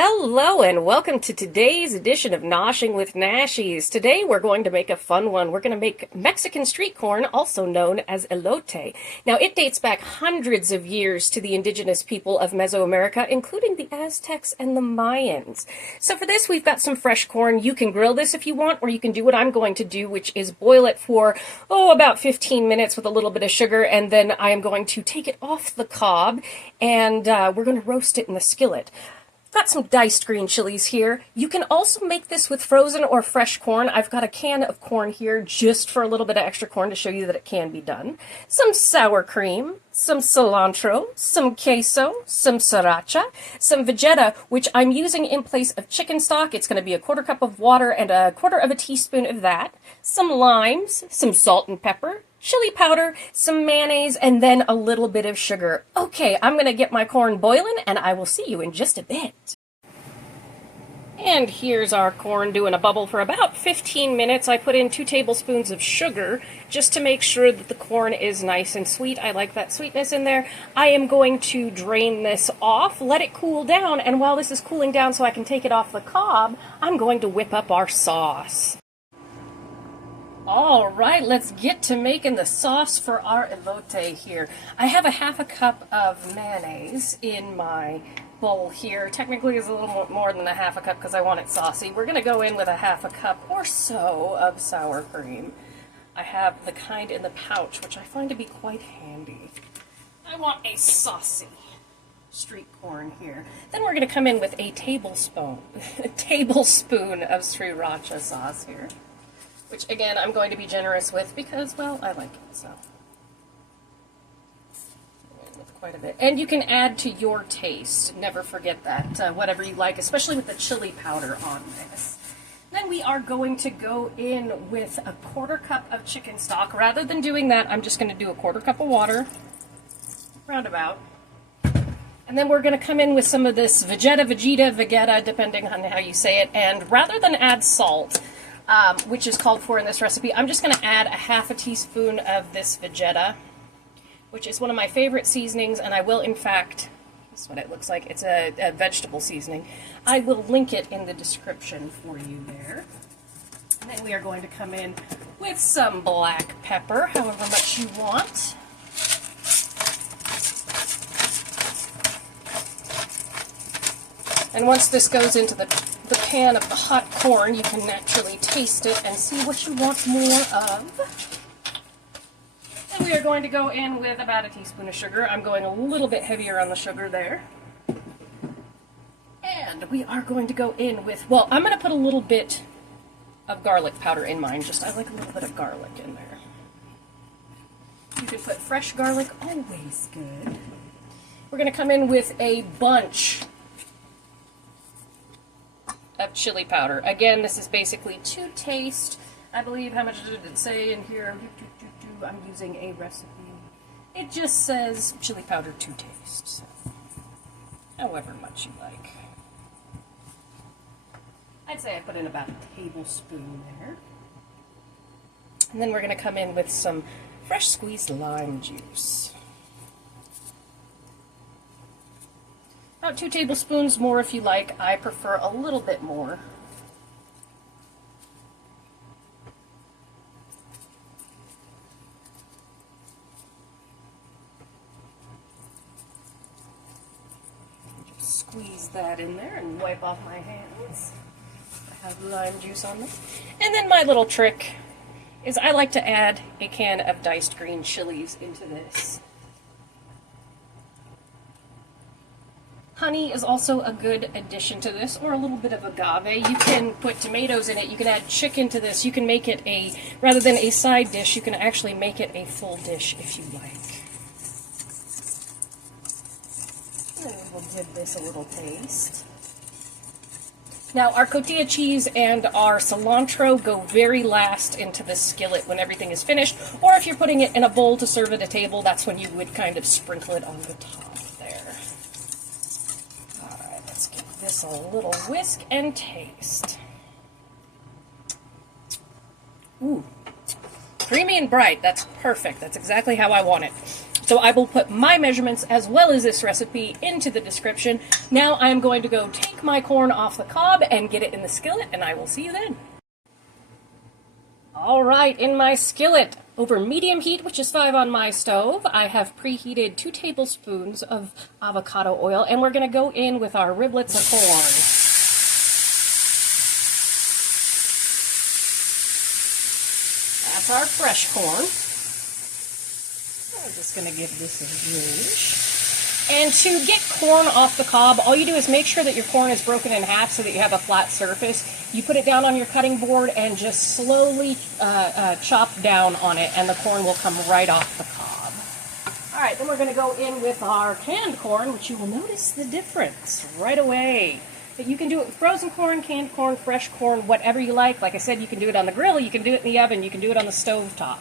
Hello and welcome to today's edition of Noshing with Nashies. Today we're going to make a fun one. We're going to make Mexican street corn, also known as elote. Now it dates back hundreds of years to the indigenous people of Mesoamerica, including the Aztecs and the Mayans. So for this we've got some fresh corn. You can grill this if you want, or you can do what I'm going to do, which is boil it for, about 15 minutes with a little bit of sugar, and then I am going to take it off the cob and we're going to roast it in the skillet. Got some diced green chilies here. You can also make this with frozen or fresh corn. I've got a can of corn here just for a little bit of extra corn to show you that it can be done. Some sour cream, some cilantro, some queso, some sriracha, some Vegeta, which I'm using in place of chicken stock. It's going to be a 1/4 cup of water and a 1/4 teaspoon of that. Some limes, some salt and pepper, chili powder, some mayonnaise, and then a little bit of sugar. Okay, I'm going to get my corn boiling, and I will see you in just a bit. And here's our corn doing a bubble for about 15 minutes. I put in 2 tablespoons of sugar just to make sure that the corn is nice and sweet. I like that sweetness in there. I am going to drain this off, let it cool down, and while this is cooling down so I can take it off the cob, I'm going to whip up our sauce. All right, let's get to making the sauce for our elote here. I have a 1/2 cup of mayonnaise in my bowl here. Technically it's a little more than a 1/2 cup because I want it saucy. We're going to go in with a 1/2 cup or so of sour cream. I have the kind in the pouch, which I find to be quite handy. I want a saucy street corn here. Then we're going to come in with a tablespoon of Sriracha sauce here, which again I'm going to be generous with because, well, I like it, so with quite a bit. And you can add to your taste. Never forget that, whatever you like, especially with the chili powder on this. Then we are going to go in with a 1/4 cup of chicken stock. Rather than doing that, I'm just going to do a 1/4 cup of water, roundabout. And then we're going to come in with some of this Vegeta, depending on how you say it, and rather than add salt, which is called for in this recipe, I'm just going to add a 1/2 teaspoon of this Vegeta, which is one of my favorite seasonings, and I will, in fact, this is what it looks like. It's a vegetable seasoning. I will link it in the description for you there. And then we are going to come in with some black pepper, however much you want. And once this goes into the pan of the hot corn, you can naturally taste it and see what you want more of. And we are going to go in with about a teaspoon of sugar. I'm going a little bit heavier on the sugar there. And we are going to go in with, well, I'm going to put a little bit of garlic powder in mine. I like a little bit of garlic in there. You can put fresh garlic, always good. We're going to come in with a bunch of chili powder. Again, this is basically to taste. I believe, how much did it say in here? I'm using a recipe. It just says chili powder to taste, so however much you like. I'd say I put in about a tablespoon there. And then we're going to come in with some fresh squeezed lime juice. About 2 tablespoons more if you like. I prefer a little bit more. Just squeeze that in there and wipe off my hands. I have lime juice on them. And then my little trick is I like to add a can of diced green chilies into this. Honey is also a good addition to this, or a little bit of agave. You can put tomatoes in it. You can add chicken to this. You can make it rather than a side dish, you can actually make it a full dish if you like. And then we'll give this a little taste. Now, our cotija cheese and our cilantro go very last into the skillet when everything is finished, or if you're putting it in a bowl to serve at a table, that's when you would kind of sprinkle it on the top. This a little whisk and taste. Ooh, creamy and bright. That's perfect. That's exactly how I want it. So I will put my measurements as well as this recipe into the description. Now I'm going to go take my corn off the cob and get it in the skillet, and I will see you then. All right, in my skillet, over medium heat, which is 5 on my stove, I have preheated 2 tablespoons of avocado oil, and we're going to go in with our riblets of corn. That's our fresh corn. I'm just going to give this a zhuzh. And to get corn off the cob, all you do is make sure that your corn is broken in half so that you have a flat surface. You put it down on your cutting board and just slowly chop down on it, and the corn will come right off the cob. All right, then we're going to go in with our canned corn, which you will notice the difference right away. But you can do it with frozen corn, canned corn, fresh corn, whatever you like. Like I said, you can do it on the grill, you can do it in the oven, you can do it on the stove top.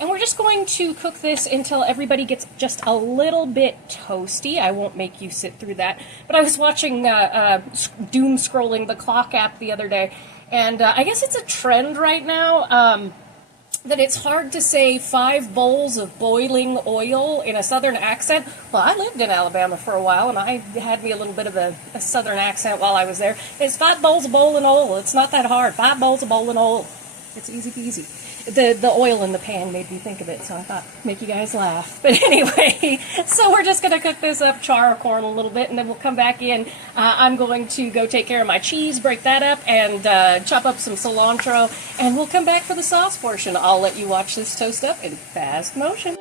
And we're just going to cook this until everybody gets just a little bit toasty. I won't make you sit through that. But I was watching doom scrolling the clock app the other day, and I guess it's a trend right now that it's hard to say 5 bowls of boiling oil in a southern accent. Well, I lived in Alabama for a while, and I had me a little bit of a southern accent while I was there. It's 5 bowls of boiling oil. It's not that hard. 5 bowls of boiling oil. It's easy peasy. The oil in the pan made me think of it, so I thought, make you guys laugh. But anyway, so we're just going to cook this up, char our corn a little bit, and then we'll come back in. I'm going to go take care of my cheese, break that up, and chop up some cilantro, and we'll come back for the sauce portion. I'll let you watch this toast up in fast motion.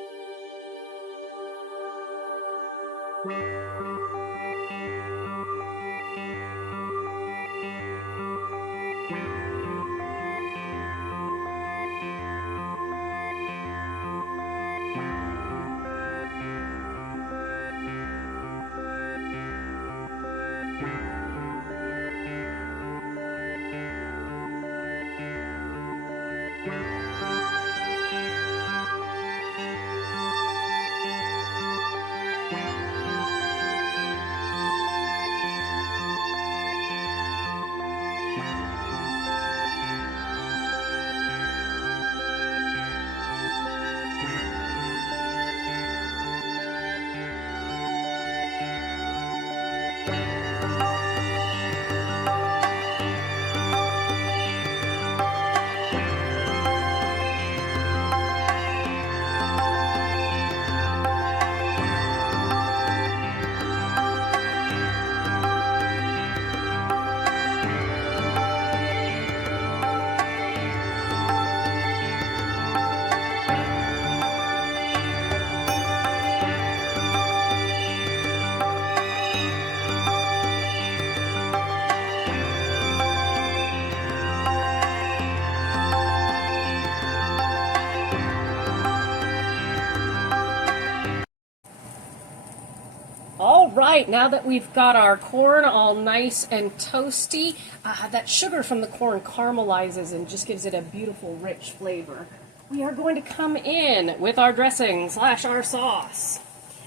Right, now that we've got our corn all nice and toasty, that sugar from the corn caramelizes and just gives it a beautiful, rich flavor. We are going to come in with our dressing / our sauce.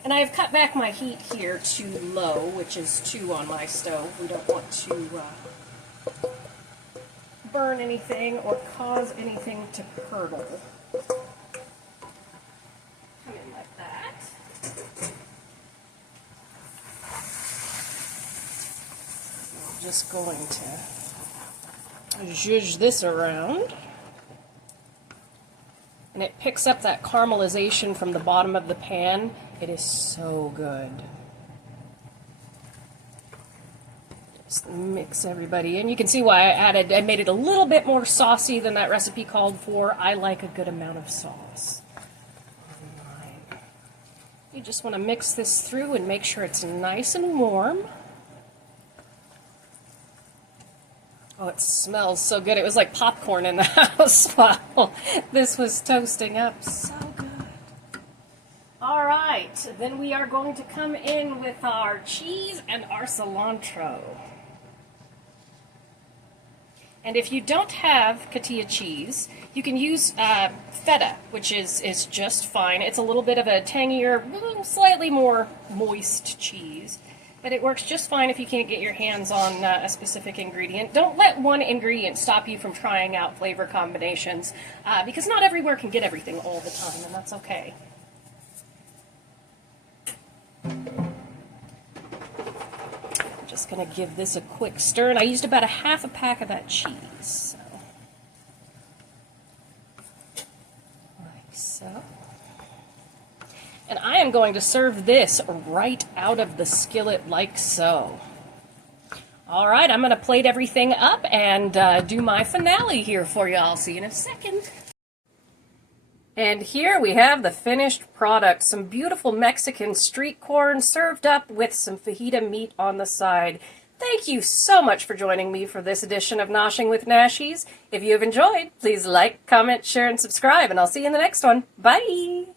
And I have cut back my heat here to low, which is 2 on my stove. We don't want to burn anything or cause anything to curdle. Come in like that. Just going to zhuzh this around, and it picks up that caramelization from the bottom of the pan. It is so good. Just mix everybody in. You can see why I made it a little bit more saucy than that recipe called for. I like a good amount of sauce. You just want to mix this through and make sure it's nice and warm. Oh, it smells so good. It was like popcorn in the house while this was toasting up. So good. All right, then we are going to come in with our cheese and our cilantro. And if you don't have cotija cheese, you can use feta, which is just fine. It's a little bit of a tangier, slightly more moist cheese. But it works just fine if you can't get your hands on a specific ingredient. Don't let one ingredient stop you from trying out flavor combinations, because not everywhere can get everything all the time, and that's okay. Just going to give this a quick stir, and I used about a half a pack of that cheese. So. Like so. And I am going to serve this right out of the skillet like so. All right, I'm going to plate everything up and do my finale here for you. I'll see you in a second. And here we have the finished product. Some beautiful Mexican street corn served up with some fajita meat on the side. Thank you so much for joining me for this edition of Noshing with Nashies. If you have enjoyed, please like, comment, share, and subscribe, and I'll see you in the next one. Bye!